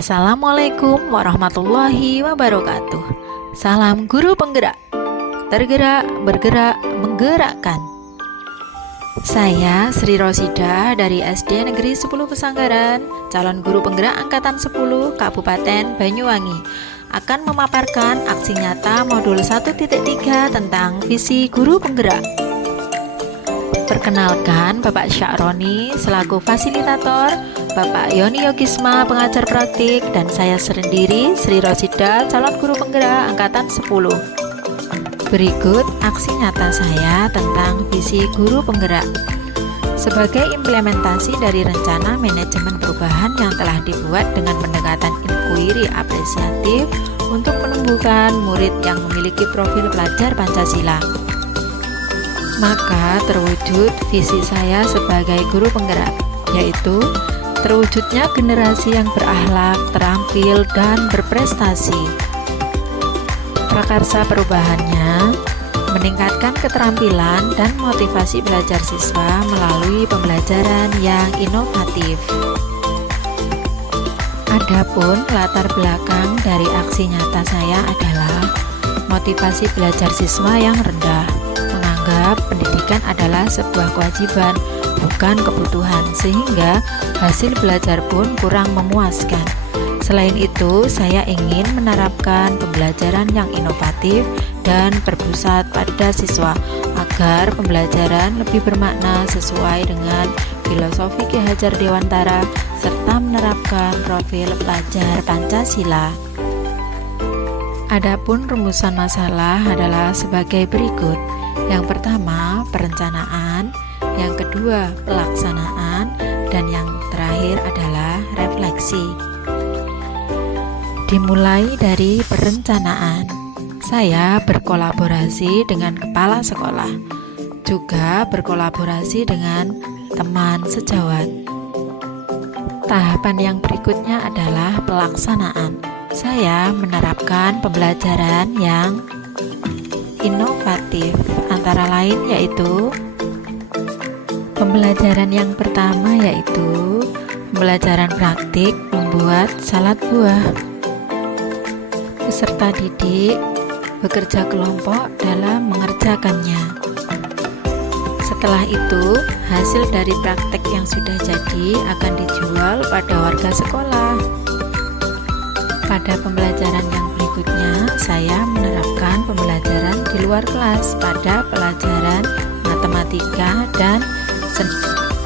Assalamualaikum warahmatullahi wabarakatuh. Salam guru penggerak, tergerak, bergerak, menggerakkan. Saya Sri Rosida dari SD Negeri 10 Pesanggaran, calon guru penggerak Angkatan 10 Kabupaten Banyuwangi, akan memaparkan aksi nyata modul 1.3 tentang visi guru penggerak. Perkenalkan, Bapak Sya'roni selaku fasilitator, Bapak Yoni Yogisma pengajar praktik, dan saya sendiri Sri Rosida calon guru penggerak Angkatan 10. Berikut aksi nyata saya tentang visi guru penggerak. Sebagai implementasi dari rencana manajemen perubahan yang telah dibuat dengan pendekatan inquiry apresiatif untuk menumbuhkan murid yang memiliki profil pelajar Pancasila, maka terwujud visi saya sebagai guru penggerak, yaitu terwujudnya generasi yang berakhlak, terampil, dan berprestasi. Prakarsa perubahannya meningkatkan keterampilan dan motivasi belajar siswa melalui pembelajaran yang inovatif. Adapun latar belakang dari aksi nyata saya adalah motivasi belajar siswa yang rendah, menganggap pendidikan adalah sebuah kewajiban, bukan kebutuhan, sehingga hasil belajar pun kurang memuaskan. Selain itu, saya ingin menerapkan pembelajaran yang inovatif dan berpusat pada siswa agar pembelajaran lebih bermakna sesuai dengan filosofi Ki Hajar Dewantara serta menerapkan profil pelajar Pancasila. Adapun rumusan masalah adalah sebagai berikut. Yang pertama, perencanaan, yang kedua, pelaksanaan, dan yang terakhir adalah refleksi. Dimulai dari perencanaan, saya berkolaborasi dengan kepala sekolah, juga berkolaborasi dengan teman sejawat. Tahapan yang berikutnya adalah pelaksanaan. Saya menerapkan pembelajaran yang inovatif, antara lain yaitu pembelajaran yang pertama yaitu pembelajaran praktik membuat salad buah. Peserta didik bekerja kelompok dalam mengerjakannya. Setelah itu, hasil dari praktek yang sudah jadi akan dijual pada warga sekolah. Pada pembelajaran yang berikutnya, saya menerapkan pembelajaran di luar kelas pada pelajaran matematika dan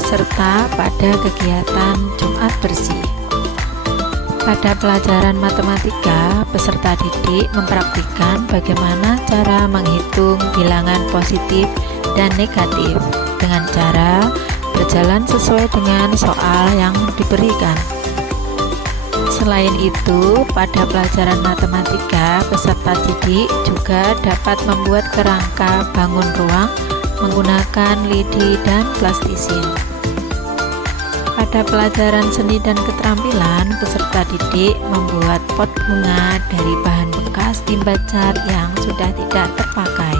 serta pada kegiatan Jumat Bersih. Pada pelajaran matematika, peserta didik mempraktikkan bagaimana cara menghitung bilangan positif dan negatif dengan cara berjalan sesuai dengan soal yang diberikan. Selain itu, pada pelajaran matematika, peserta didik juga dapat membuat kerangka bangun ruang menggunakan lidi dan plastisin. Pada pelajaran seni dan keterampilan, peserta didik membuat pot bunga dari bahan bekas timba cat yang sudah tidak terpakai.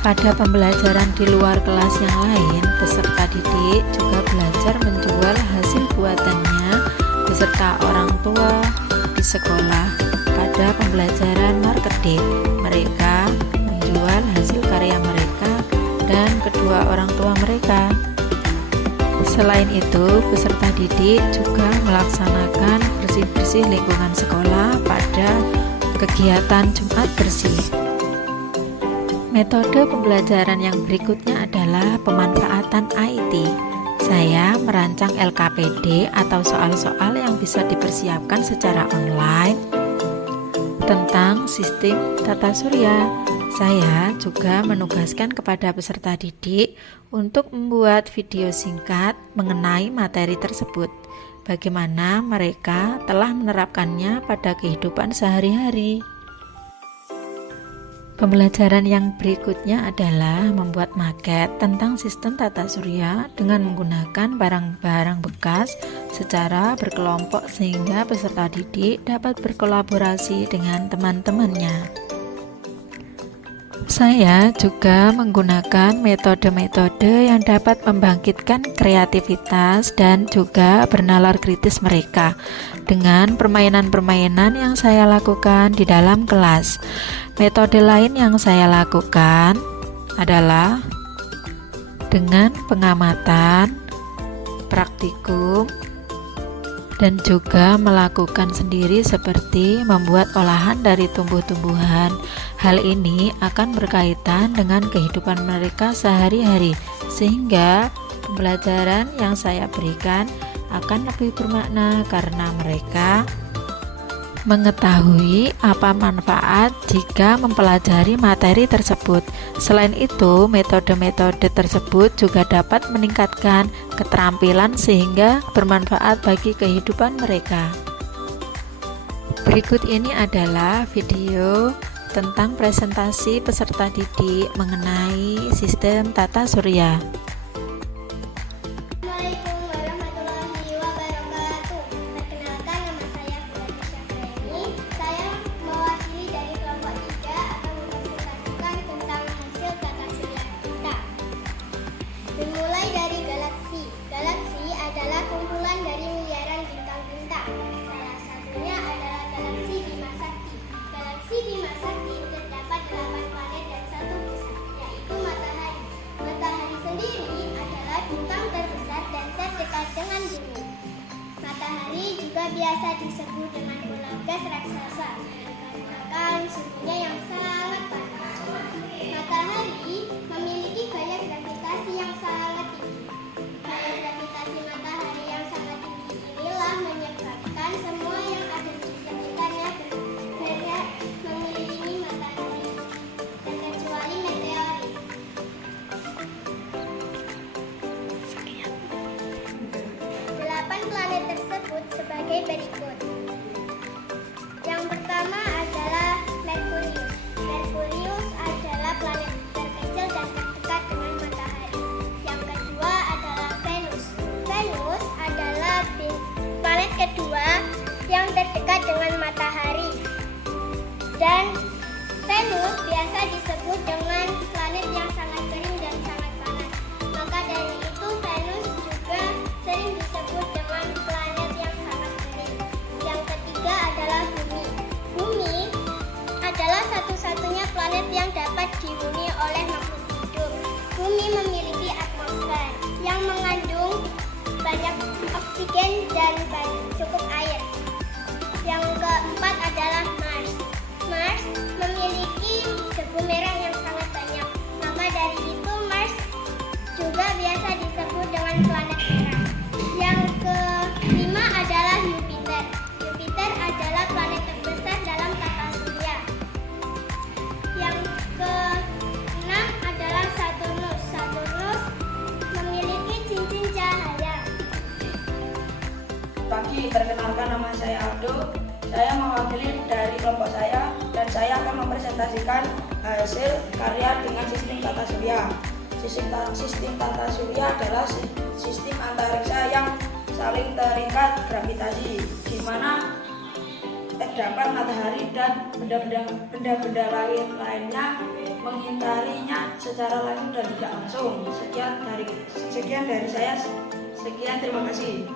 Pada pembelajaran di luar kelas yang lain, peserta didik juga belajar menjual hasil buatannya beserta orang tua di sekolah. Pada pembelajaran marketing, mereka menjual hasil karya mereka dan kedua orang tua mereka. Selain itu, peserta didik juga melaksanakan bersih-bersih lingkungan sekolah pada kegiatan Jumat Bersih. Metode pembelajaran yang berikutnya adalah pemanfaatan IT. Saya merancang LKPD atau soal-soal yang bisa dipersiapkan secara online tentang sistem tata surya. Saya juga menugaskan kepada peserta didik untuk membuat video singkat mengenai materi tersebut, bagaimana mereka telah menerapkannya pada kehidupan sehari-hari. Pembelajaran yang berikutnya adalah membuat maket tentang sistem tata surya dengan menggunakan barang-barang bekas secara berkelompok sehingga peserta didik dapat berkolaborasi dengan teman-temannya. Saya juga menggunakan metode-metode yang dapat membangkitkan kreativitas dan juga bernalar kritis mereka dengan permainan-permainan yang saya lakukan di dalam kelas. Metode lain yang saya lakukan adalah dengan pengamatan, praktikum, dan juga melakukan sendiri seperti membuat olahan dari tumbuh-tumbuhan. Hal ini akan berkaitan dengan kehidupan mereka sehari-hari, sehingga pembelajaran yang saya berikan akan lebih bermakna karena mereka mengetahui apa manfaat jika mempelajari materi tersebut. Selain itu, metode-metode tersebut juga dapat meningkatkan keterampilan sehingga bermanfaat bagi kehidupan mereka. Berikut ini adalah video tentang presentasi peserta didik mengenai sistem tata surya. Dimulai dari galaksi. Galaksi adalah kumpulan dari miliaran bintang-bintang. Salah satunya adalah galaksi Bima Sakti. Galaksi Bima Sakti terdapat 8 planet dan 1 pusat, yaitu matahari. Matahari sendiri adalah bintang terbesar dan terdekat dengan bumi. Matahari juga biasa disebut dengan bola gas raksasa, dikarenakan suhunya yang sangat panas. Matahari memiliki gaya gravitasi yang sangat tinggi. Gaya gravitasi matahari yang sangat tinggi inilah menyebabkan semua yang ada di sekitarnya bergerak mengelilingi matahari, terkecuali meteorit. Delapan planet tersebut sebagai berikut. Yang pertama adalah Merkurius. Merkurius adalah planet terkecil dan terdekat dengan matahari. Yang kedua adalah Venus. Venus adalah planet kedua yang terdekat dengan matahari. Dan Venus biasa disebut dengan planet yang sangat kering dan sangat panas. Maka dari itu Venus juga sering disebut dengan planet yang sangat kering. Yang ketiga adalah Bumi. Bumi adalah satu-satunya planet yang dapat dihuni oleh makhluk hidup. Bumi memiliki atmosfer yang mengandung banyak oksigen dan cukup air. Yang keempat adalah Mars. Mars memiliki debu merah yang sangat banyak. Maka dari itu Mars juga biasa disebut dengan planet merah. Yang kelima adalah Jupiter. Jupiter adalah planet terbesar dalam tata surya. Yang keenam adalah Saturnus. Saturnus memiliki cincin cahaya. Pagi, perkenalkan nama saya Aldo. Saya mewakili dari kelompok saya dan saya akan mempresentasikan hasil karya dengan sistem tata surya. Sistem tata surya adalah sistem antariksa yang saling terikat gravitasi, di mana terdapat matahari dan benda-benda lain lainnya mengitarinya secara langsung dan tidak langsung. Sekian dari saya. Sekian, terima kasih.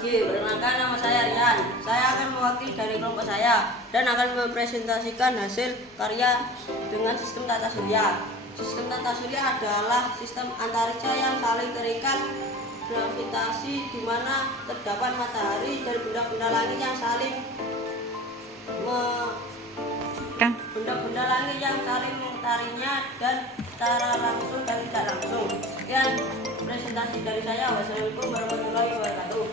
Perkenalkan, nama saya Rian. Saya akan mewakili dari kelompok saya dan akan mempresentasikan hasil karya dengan sistem tata surya. Sistem tata surya adalah sistem antariksa yang saling terikat gravitasi, di mana terdapat matahari dan benda-benda langit yang saling benda-benda langit yang saling mengitarinya dan secara langsung dan tidak langsung. Sekian presentasi dari saya. Wassalamualaikum warahmatullahi wabarakatuh.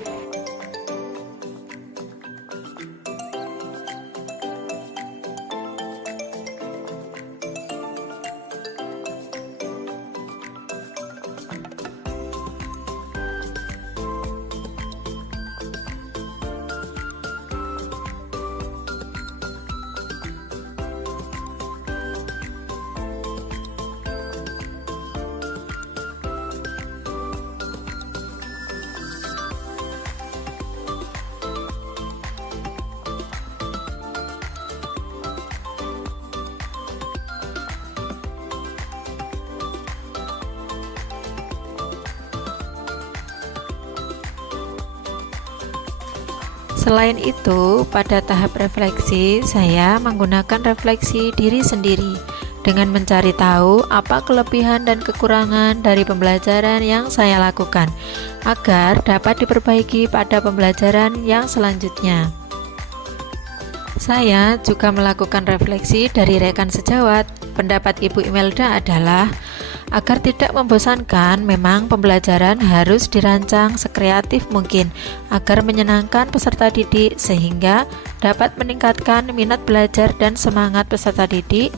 Selain itu, pada tahap refleksi, saya menggunakan refleksi diri sendiri dengan mencari tahu apa kelebihan dan kekurangan dari pembelajaran yang saya lakukan agar dapat diperbaiki pada pembelajaran yang selanjutnya. Saya juga melakukan refleksi dari rekan sejawat. Pendapat Ibu Imelda adalah agar tidak membosankan, memang pembelajaran harus dirancang sekreatif mungkin agar menyenangkan peserta didik sehingga dapat meningkatkan minat belajar dan semangat peserta didik.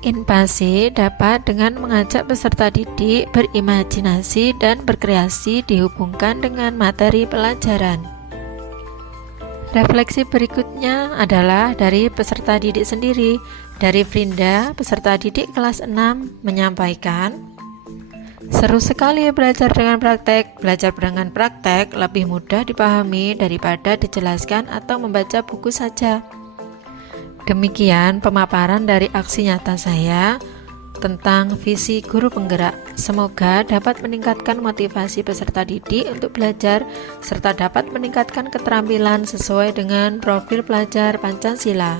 Inpasi dapat dengan mengajak peserta didik berimajinasi dan berkreasi dihubungkan dengan materi pelajaran. Refleksi berikutnya adalah dari peserta didik sendiri. Dari Frinda, peserta didik kelas 6 menyampaikan, seru sekali belajar dengan praktek. Belajar dengan praktek lebih mudah dipahami daripada dijelaskan atau membaca buku saja. Demikian pemaparan dari aksi nyata saya tentang visi guru penggerak. Semoga dapat meningkatkan motivasi peserta didik untuk belajar serta dapat meningkatkan keterampilan sesuai dengan profil pelajar Pancasila.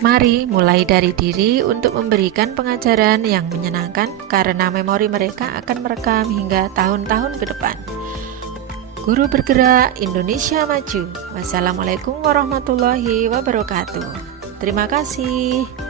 Mari mulai dari diri untuk memberikan pengajaran yang menyenangkan karena memori mereka akan merekam hingga tahun-tahun ke depan. Guru bergerak Indonesia maju. Wassalamualaikum warahmatullahi wabarakatuh. Terima kasih.